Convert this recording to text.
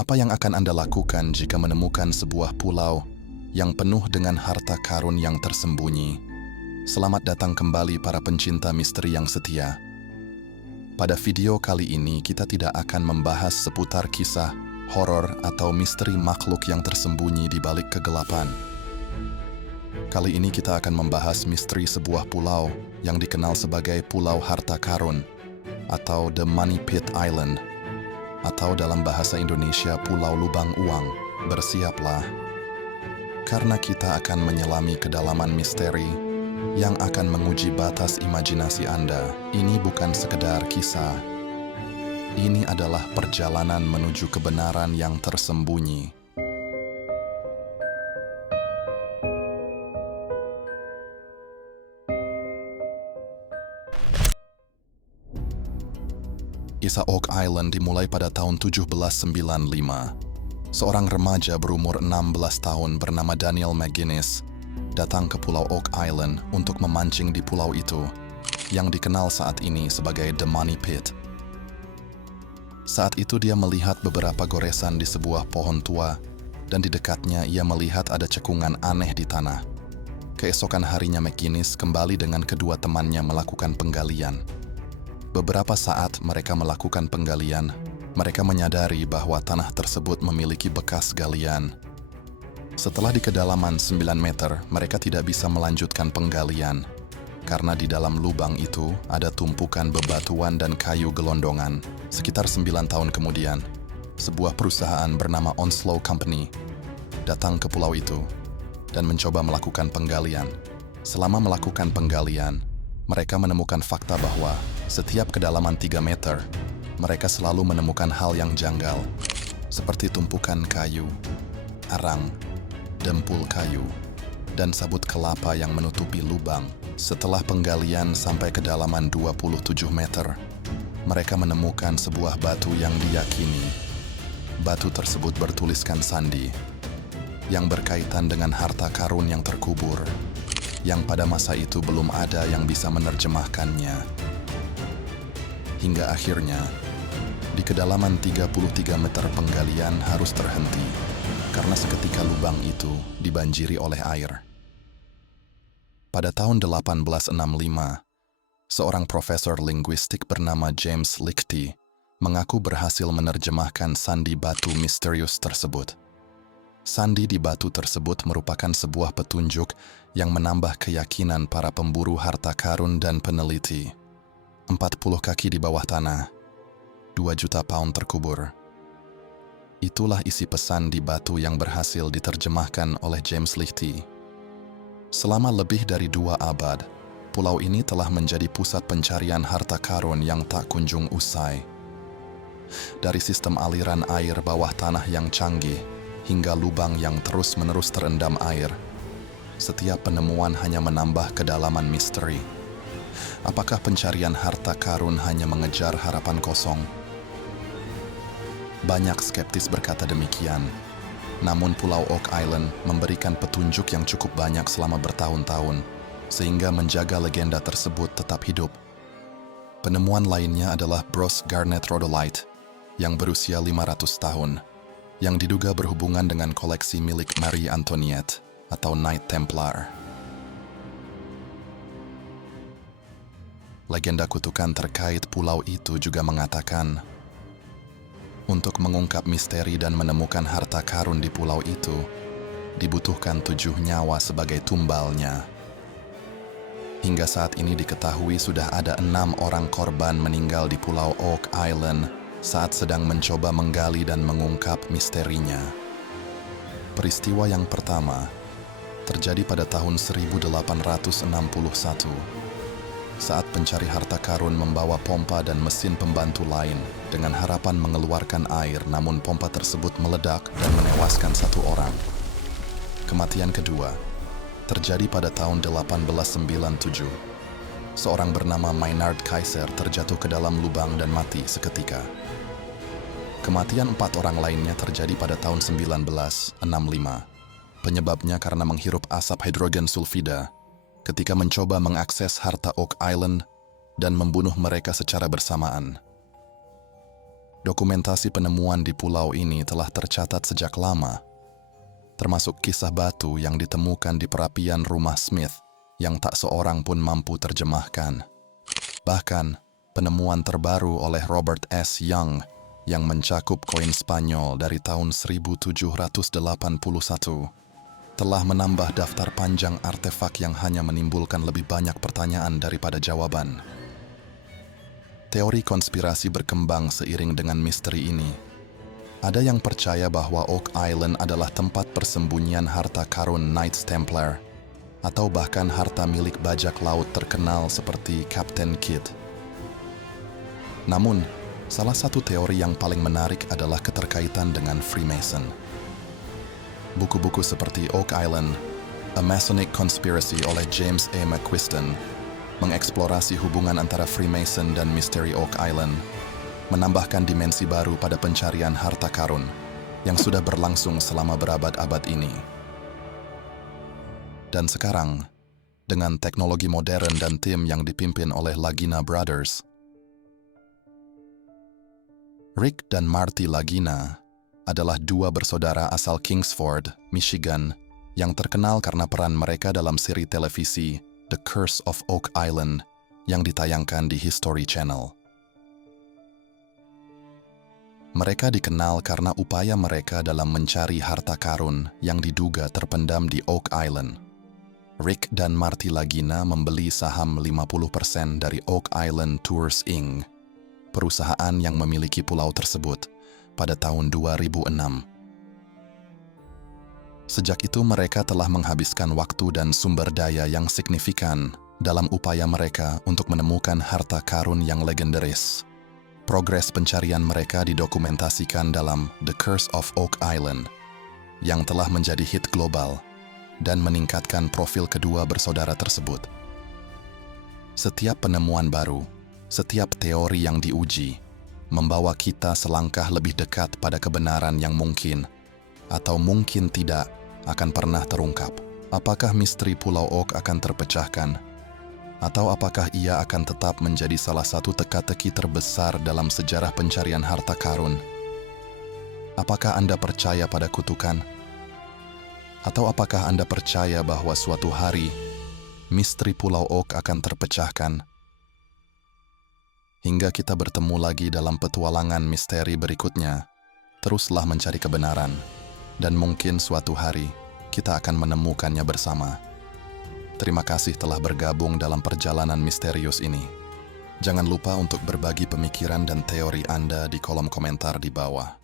Apa yang akan Anda lakukan jika menemukan sebuah pulau yang penuh dengan harta karun yang tersembunyi? Selamat datang kembali para pencinta misteri yang setia. Pada video kali ini kita tidak akan membahas seputar kisah, horor atau misteri makhluk yang tersembunyi di balik kegelapan. Kali ini kita akan membahas misteri sebuah pulau yang dikenal sebagai Pulau Harta Karun atau The Money Pit Island, atau dalam bahasa Indonesia Pulau Lubang Uang. Bersiaplah, karena kita akan menyelami kedalaman misteri yang akan menguji batas imajinasi Anda. Ini bukan sekedar kisah. Ini adalah perjalanan menuju kebenaran yang tersembunyi. Kisah Oak Island dimulai pada tahun 1795. Seorang remaja berumur 16 tahun bernama Daniel McGinnis datang ke Pulau Oak Island untuk memancing di pulau itu, yang dikenal saat ini sebagai The Money Pit. Saat itu dia melihat beberapa goresan di sebuah pohon tua, dan di dekatnya ia melihat ada cekungan aneh di tanah. Keesokan harinya McGinnis kembali dengan kedua temannya melakukan penggalian. Beberapa saat mereka melakukan penggalian, mereka menyadari bahwa tanah tersebut memiliki bekas galian. Setelah di kedalaman 9 meter, mereka tidak bisa melanjutkan penggalian, karena di dalam lubang itu ada tumpukan bebatuan dan kayu gelondongan. Sekitar 9 tahun kemudian, sebuah perusahaan bernama Onslow Company datang ke pulau itu dan mencoba melakukan penggalian. Selama melakukan penggalian, mereka menemukan fakta bahwa setiap kedalaman 3 meter, mereka selalu menemukan hal yang janggal, seperti tumpukan kayu, arang, dempul kayu, dan sabut kelapa yang menutupi lubang. Setelah penggalian sampai kedalaman 27 meter, mereka menemukan sebuah batu yang diyakini batu tersebut bertuliskan sandi, yang berkaitan dengan harta karun yang terkubur, yang pada masa itu belum ada yang bisa menerjemahkannya. Hingga akhirnya, di kedalaman 33 meter penggalian harus terhenti, karena seketika lubang itu dibanjiri oleh air. Pada tahun 1865, seorang profesor linguistik bernama James Lichty mengaku berhasil menerjemahkan sandi batu misterius tersebut. Sandi di batu tersebut merupakan sebuah petunjuk yang menambah keyakinan para pemburu harta karun dan peneliti. 40 kaki di bawah tanah, 2 juta pound terkubur. Itulah isi pesan di batu yang berhasil diterjemahkan oleh James Lichty. Selama lebih dari 2 abad, pulau ini telah menjadi pusat pencarian harta karun yang tak kunjung usai. Dari sistem aliran air bawah tanah yang canggih hingga lubang yang terus-menerus terendam air, setiap penemuan hanya menambah kedalaman misteri. Apakah pencarian harta karun hanya mengejar harapan kosong? Banyak skeptis berkata demikian. Namun Pulau Oak Island memberikan petunjuk yang cukup banyak selama bertahun-tahun, sehingga menjaga legenda tersebut tetap hidup. Penemuan lainnya adalah Bros Garnet Rhodolite yang berusia 500 tahun, yang diduga berhubungan dengan koleksi milik Marie Antoinette atau Knight Templar. Legenda kutukan terkait pulau itu juga mengatakan, untuk mengungkap misteri dan menemukan harta karun di pulau itu, dibutuhkan 7 nyawa sebagai tumbalnya. Hingga saat ini diketahui sudah ada 6 orang korban meninggal di Pulau Oak Island saat sedang mencoba menggali dan mengungkap misterinya. Peristiwa yang pertama terjadi pada tahun 1861. Saat pencari harta karun membawa pompa dan mesin pembantu lain dengan harapan mengeluarkan air, namun pompa tersebut meledak dan menewaskan 1 orang. Kematian kedua terjadi pada tahun 1897. Seorang bernama Maynard Kaiser terjatuh ke dalam lubang dan mati seketika. Kematian 4 orang lainnya terjadi pada tahun 1965. Penyebabnya karena menghirup asap hidrogen sulfida ketika mencoba mengakses harta Oak Island dan membunuh mereka secara bersamaan. Dokumentasi penemuan di pulau ini telah tercatat sejak lama, termasuk kisah batu yang ditemukan di perapian rumah Smith yang tak seorang pun mampu terjemahkan. Bahkan, penemuan terbaru oleh Robert S. Young yang mencakup koin Spanyol dari tahun 1781 telah menambah daftar panjang artefak yang hanya menimbulkan lebih banyak pertanyaan daripada jawaban. Teori konspirasi berkembang seiring dengan misteri ini. Ada yang percaya bahwa Oak Island adalah tempat persembunyian harta karun Knights Templar, atau bahkan harta milik bajak laut terkenal seperti Captain Kidd. Namun, salah satu teori yang paling menarik adalah keterkaitan dengan Freemason. Buku-buku seperti Oak Island, A Masonic Conspiracy oleh James A. McQuiston mengeksplorasi hubungan antara Freemason dan misteri Oak Island, menambahkan dimensi baru pada pencarian harta karun yang sudah berlangsung selama berabad-abad ini. Dan sekarang, dengan teknologi modern dan tim yang dipimpin oleh Lagina Brothers, Rick dan Marty Lagina adalah dua bersaudara asal Kingsford, Michigan, yang terkenal karena peran mereka dalam seri televisi The Curse of Oak Island yang ditayangkan di History Channel. Mereka dikenal karena upaya mereka dalam mencari harta karun yang diduga terpendam di Oak Island. Rick dan Marty Lagina membeli saham 50% dari Oak Island Tours Inc., perusahaan yang memiliki pulau tersebut, pada tahun 2006. Sejak itu mereka telah menghabiskan waktu dan sumber daya yang signifikan dalam upaya mereka untuk menemukan harta karun yang legendaris. Progres pencarian mereka didokumentasikan dalam The Curse of Oak Island, yang telah menjadi hit global dan meningkatkan profil kedua bersaudara tersebut. Setiap penemuan baru, setiap teori yang diuji, membawa kita selangkah lebih dekat pada kebenaran yang mungkin, atau mungkin tidak, akan pernah terungkap. Apakah misteri Pulau Oak akan terpecahkan? Atau apakah ia akan tetap menjadi salah satu teka-teki terbesar dalam sejarah pencarian harta karun? Apakah Anda percaya pada kutukan? Atau apakah Anda percaya bahwa suatu hari, misteri Pulau Oak akan terpecahkan? Hingga kita bertemu lagi dalam petualangan misteri berikutnya, teruslah mencari kebenaran, dan mungkin suatu hari kita akan menemukannya bersama. Terima kasih telah bergabung dalam perjalanan misterius ini. Jangan lupa untuk berbagi pemikiran dan teori Anda di kolom komentar di bawah.